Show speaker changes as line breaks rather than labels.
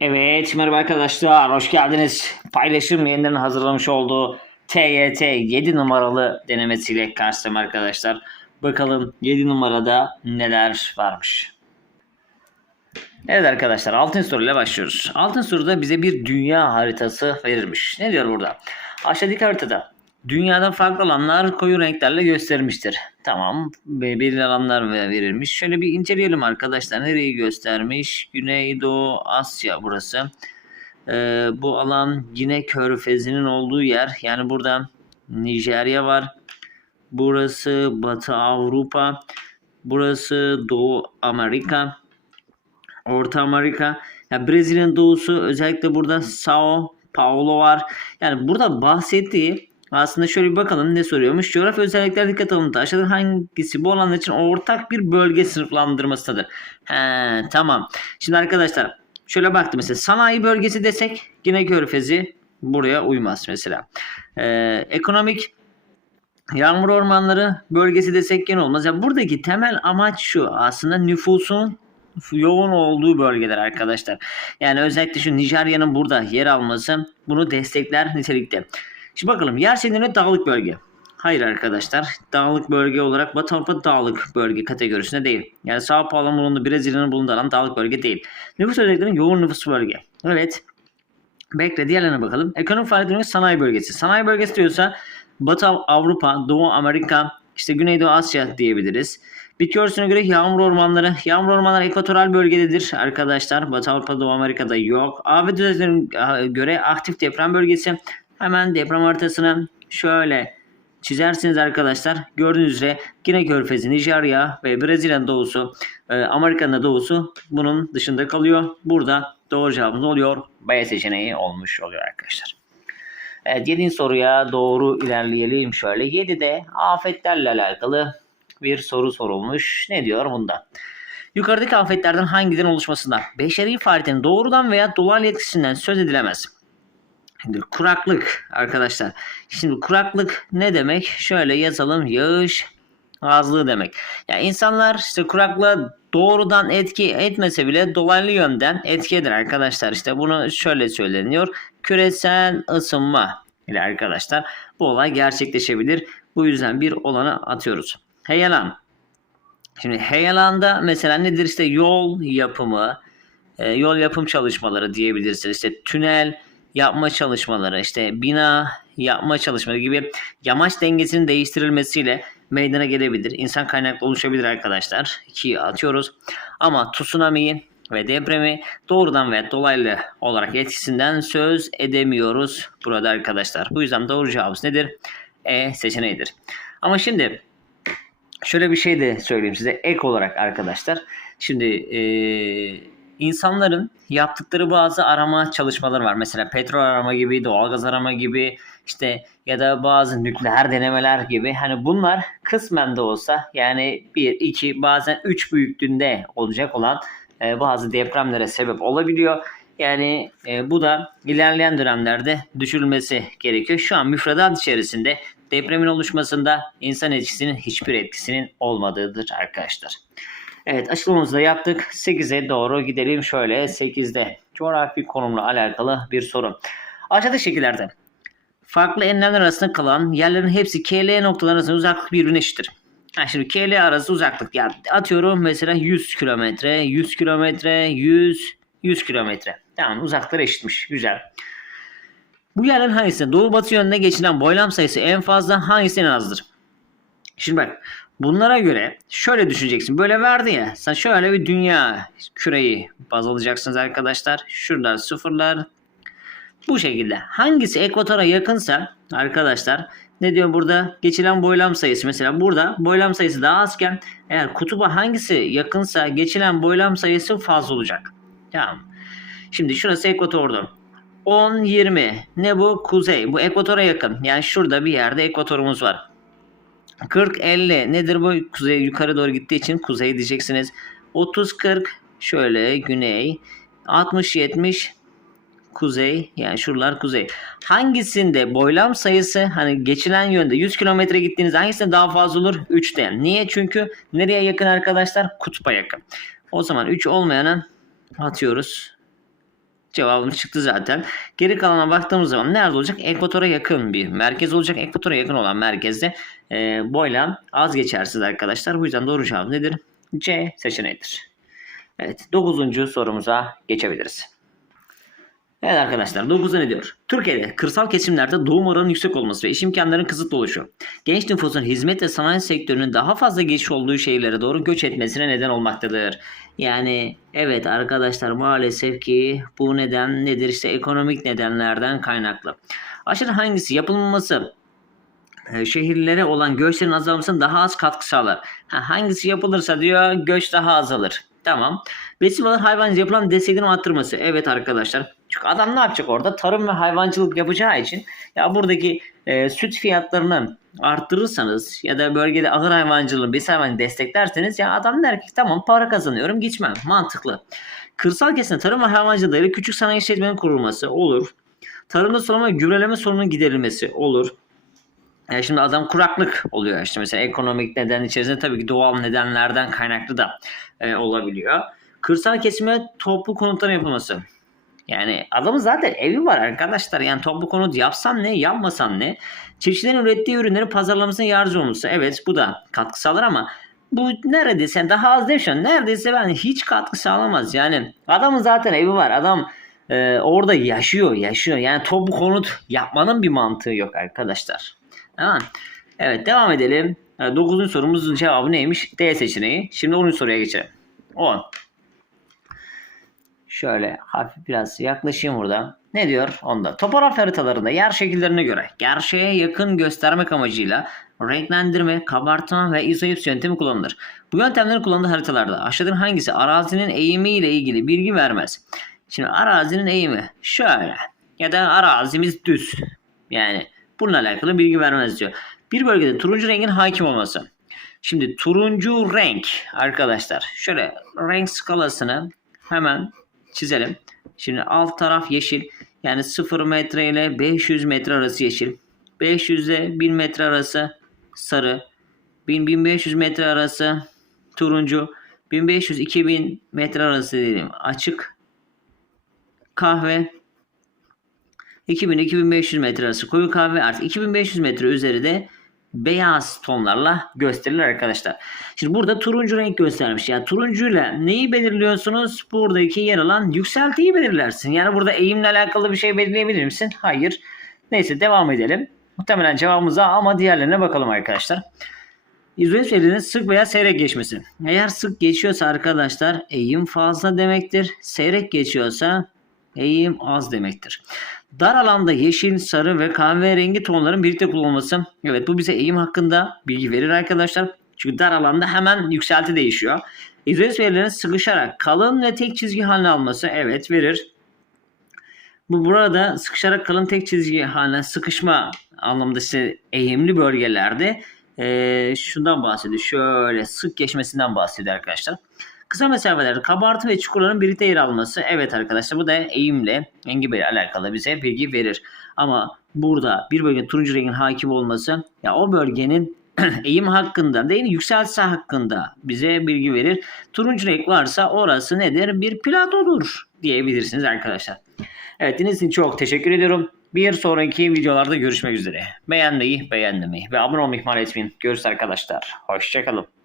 Evet merhaba arkadaşlar hoş geldiniz. Paylaşım yeniden hazırlamış olduğu TYT 7 numaralı denemesiyle karşılayım arkadaşlar. Bakalım 7 numarada neler varmış. Evet arkadaşlar altın soruyla başlıyoruz. Altın soruda bize bir dünya haritası verilmiş. Ne diyor burada? Aşağıdaki haritada dünyadan farklı alanlar koyu renklerle göstermiştir. Tamam be- belirli alanlar ve- verilmiş. Şöyle bir inceleyelim arkadaşlar. Nereyi göstermiş? Güneydoğu Asya burası. Ee, bu alan Gine Körfezi'nin olduğu yer. Yani burada Nijerya var. Burası Batı Avrupa. Burası Doğu Amerika. Orta Amerika. Ya Brezilya'nın doğusu özellikle burada Sao Paulo var. Yani burada bahsettiği aslında şöyle bir bakalım ne soruyormuş. Coğrafi özellikler dikkat alındı. Aşağıda hangisi bu alanlar için ortak bir bölge sınıflandırmasıdır? He, tamam. Şimdi arkadaşlar şöyle baktım mesela sanayi bölgesi desek yine körfezi buraya uymaz mesela. Ee, ekonomik Yağmur ormanları bölgesi desek gene olmaz. Ya buradaki temel amaç şu aslında nüfusun yoğun olduğu bölgeler arkadaşlar. Yani özellikle şu Nijerya'nın burada yer alması bunu destekler nitelikte. Şimdi bakalım yer şeklinde dağlık bölge. Hayır arkadaşlar. Dağlık bölge olarak Batı Avrupa dağlık bölge kategorisinde değil. Yani Sao Paulo'nun bulunduğu Brezilya'nın bulunduğu alan dağlık bölge değil. Nüfus özelliklerinin yoğun nüfus bölge. Evet. Bekle diğerlerine bakalım. Ekonomik faaliyetlerin sanayi bölgesi. Sanayi bölgesi diyorsa Batı Avrupa, Doğu Amerika, işte Güneydoğu Asya diyebiliriz. Bitki örtüsüne göre yağmur ormanları. Yağmur ormanları ekvatoral bölgededir arkadaşlar. Batı Avrupa, Doğu Amerika'da yok. Afet düzenlerine göre aktif deprem bölgesi. Hemen deprem haritasını şöyle çizersiniz arkadaşlar. Gördüğünüz üzere Gine Körfezi, Nijerya ve Brezilya'nın doğusu, e, Amerika'nın doğusu bunun dışında kalıyor. Burada doğru cevabımız oluyor. B seçeneği olmuş oluyor arkadaşlar. Evet 7. soruya doğru ilerleyelim şöyle. 7'de afetlerle alakalı bir soru sorulmuş. Ne diyor bunda? Yukarıdaki afetlerden hangilerinin oluşmasında beşeri faaliyetin doğrudan veya dolaylı etkisinden söz edilemez. Şimdi kuraklık arkadaşlar. Şimdi kuraklık ne demek? Şöyle yazalım. Yağış azlığı demek. Yani insanlar işte kuraklığa doğrudan etki etmese bile dolaylı yönden etki arkadaşlar. İşte bunu şöyle söyleniyor. Küresel ısınma ile arkadaşlar bu olay gerçekleşebilir. Bu yüzden bir olana atıyoruz. Heyelan. Şimdi heyelanda mesela nedir işte yol yapımı, e, yol yapım çalışmaları diyebilirsiniz. İşte tünel yapma çalışmaları, işte bina yapma çalışmaları gibi yamaç dengesinin değiştirilmesiyle meydana gelebilir. İnsan kaynaklı oluşabilir arkadaşlar. 2'yi atıyoruz. Ama tsunami'yi ve depremi doğrudan ve dolaylı olarak etkisinden söz edemiyoruz burada arkadaşlar. Bu yüzden doğru cevabımız nedir? E seçeneğidir. Ama şimdi şöyle bir şey de söyleyeyim size ek olarak arkadaşlar. Şimdi eee, insanların yaptıkları bazı arama çalışmaları var. Mesela petrol arama gibi, doğalgaz arama gibi işte ya da bazı nükleer denemeler gibi. Hani bunlar kısmen de olsa yani 1, 2 bazen 3 büyüklüğünde olacak olan e, bazı depremlere sebep olabiliyor. Yani e, bu da ilerleyen dönemlerde düşürülmesi gerekiyor. Şu an müfredat içerisinde depremin oluşmasında insan etkisinin hiçbir etkisinin olmadığıdır arkadaşlar. Evet açıklamamızı da yaptık. 8'e doğru gidelim şöyle 8'de. Coğrafi konumla alakalı bir soru. Aşağıdaki şekillerde farklı enlemler arasında kalan yerlerin hepsi KL noktaları arasında uzaklık birbirine eşittir. Ha şimdi KL arası uzaklık yani atıyorum mesela 100 kilometre, 100 kilometre, 100, 100 kilometre. Tamam uzaklıklar eşitmiş. Güzel. Bu yerlerin hangisinde doğu batı yönüne geçilen boylam sayısı en fazla hangisi en azdır? Şimdi bak bunlara göre şöyle düşüneceksin. Böyle verdi ya. Sen şöyle bir dünya küreyi baz alacaksınız arkadaşlar. Şuralar sıfırlar. Bu şekilde. Hangisi ekvatora yakınsa arkadaşlar ne diyor burada? Geçilen boylam sayısı. Mesela burada boylam sayısı daha azken eğer kutuba hangisi yakınsa geçilen boylam sayısı fazla olacak. Tamam. Şimdi şurası ekvatordu. 10, 20. Ne bu? Kuzey. Bu ekvatora yakın. Yani şurada bir yerde ekvatorumuz var. 40, 50. Nedir bu? Kuzey yukarı doğru gittiği için kuzey diyeceksiniz. 30, 40. Şöyle güney. 60, 70. Kuzey. Yani şuralar kuzey. Hangisinde boylam sayısı hani geçilen yönde 100 kilometre gittiğiniz hangisinde daha fazla olur? 3'te. Niye? Çünkü nereye yakın arkadaşlar? Kutba yakın. O zaman 3 olmayana atıyoruz. Cevabımız çıktı zaten. Geri kalana baktığımız zaman nerede olacak? Ekvatora yakın bir merkez olacak. Ekvatora yakın olan merkezde e, boyla az geçersiz arkadaşlar. Bu yüzden doğru cevap nedir? C seçeneğidir. Evet 9. sorumuza geçebiliriz. Evet arkadaşlar 9'da ne diyor? Türkiye'de kırsal kesimlerde doğum oranının yüksek olması ve iş imkanlarının kısıtlı oluşu, genç nüfusun hizmet ve sanayi sektörünün daha fazla geçiş olduğu şehirlere doğru göç etmesine neden olmaktadır. Yani evet arkadaşlar maalesef ki bu neden nedir? İşte ekonomik nedenlerden kaynaklı. Aşırı hangisi yapılması e, şehirlere olan göçlerin azalmasına daha az katkı sağlar. Ha, hangisi yapılırsa diyor göç daha azalır. Tamam. Besin balık hayvancılığı yapılan desteklerin arttırması. Evet arkadaşlar. Çünkü adam ne yapacak orada? Tarım ve hayvancılık yapacağı için ya buradaki e, süt fiyatlarını arttırırsanız ya da bölgede ahır hayvancılığı, besin hayvancılığı desteklerseniz ya adam der ki tamam para kazanıyorum gitmem. Mantıklı. Kırsal kesimde tarım ve hayvancılığı ile küçük sanayi işletmenin kurulması olur. Tarımda ve gübreleme sorununun giderilmesi olur. Yani şimdi adam kuraklık oluyor işte mesela ekonomik neden içerisinde tabii ki doğal nedenlerden kaynaklı da e, olabiliyor. Kırsal kesime toplu konutların yapılması. Yani adamın zaten evi var arkadaşlar. Yani toplu konut yapsan ne yapmasan ne. Çiftçilerin ürettiği ürünlerin pazarlamasına yardımcı olması. Evet bu da katkı sağlar ama bu neredeyse daha az an. Neredeyse ben hiç katkı sağlamaz. Yani adamın zaten evi var. Adam e, orada yaşıyor yaşıyor. Yani toplu konut yapmanın bir mantığı yok arkadaşlar. Tamam. Evet devam edelim. 9. sorumuzun cevabı neymiş? D seçeneği. Şimdi 10. soruya geçelim. 10. Şöyle hafif biraz yaklaşayım burada. Ne diyor onda? Topograf haritalarında yer şekillerine göre gerçeğe yakın göstermek amacıyla renklendirme, kabartma ve izoips yöntemi kullanılır. Bu yöntemlerin kullanıldığı haritalarda aşağıdaki hangisi arazinin eğimi ile ilgili bilgi vermez? Şimdi arazinin eğimi şöyle ya da arazimiz düz. Yani bununla alakalı bilgi vermez diyor. Bir bölgede turuncu rengin hakim olması. Şimdi turuncu renk arkadaşlar şöyle renk skalasını hemen çizelim. Şimdi alt taraf yeşil. Yani 0 metre ile 500 metre arası yeşil. 500 ile 1000 metre arası sarı. 1000-1500 metre arası turuncu. 1500-2000 metre arası diyelim açık kahve. 2000-2500 metre arası koyu kahve artık 2500 metre üzeri de beyaz tonlarla gösterilir arkadaşlar. Şimdi burada turuncu renk göstermiş. Yani turuncuyla neyi belirliyorsunuz? Buradaki yer alan yükseltiyi belirlersin. Yani burada eğimle alakalı bir şey belirleyebilir misin? Hayır. Neyse devam edelim. Muhtemelen cevabımıza ama diğerlerine bakalım arkadaşlar. İzolis verinin sık veya seyrek geçmesi. Eğer sık geçiyorsa arkadaşlar eğim fazla demektir. Seyrek geçiyorsa eğim az demektir. Dar alanda yeşil, sarı ve kahverengi tonların birlikte kullanılması. Evet bu bize eğim hakkında bilgi verir arkadaşlar. Çünkü dar alanda hemen yükselti değişiyor. İzolis verilerin sıkışarak kalın ve tek çizgi haline alması. Evet verir. Bu burada sıkışarak kalın tek çizgi haline sıkışma anlamında işte eğimli bölgelerde e, şundan bahsediyor. Şöyle sık geçmesinden bahsediyor arkadaşlar. Kısa mesafelerde kabartı ve çukurların birlikte yer alması. Evet arkadaşlar bu da eğimle engebeyle alakalı bize bilgi verir. Ama burada bir bölgenin turuncu rengin hakim olması ya o bölgenin eğim hakkında değil yükseltisi hakkında bize bilgi verir. Turuncu renk varsa orası nedir? Bir platodur diyebilirsiniz arkadaşlar. Evet dinlediğiniz için çok teşekkür ediyorum. Bir sonraki videolarda görüşmek üzere. Beğenmeyi, beğenmeyi ve abone olmayı ihmal etmeyin. Görüşürüz arkadaşlar. Hoşçakalın.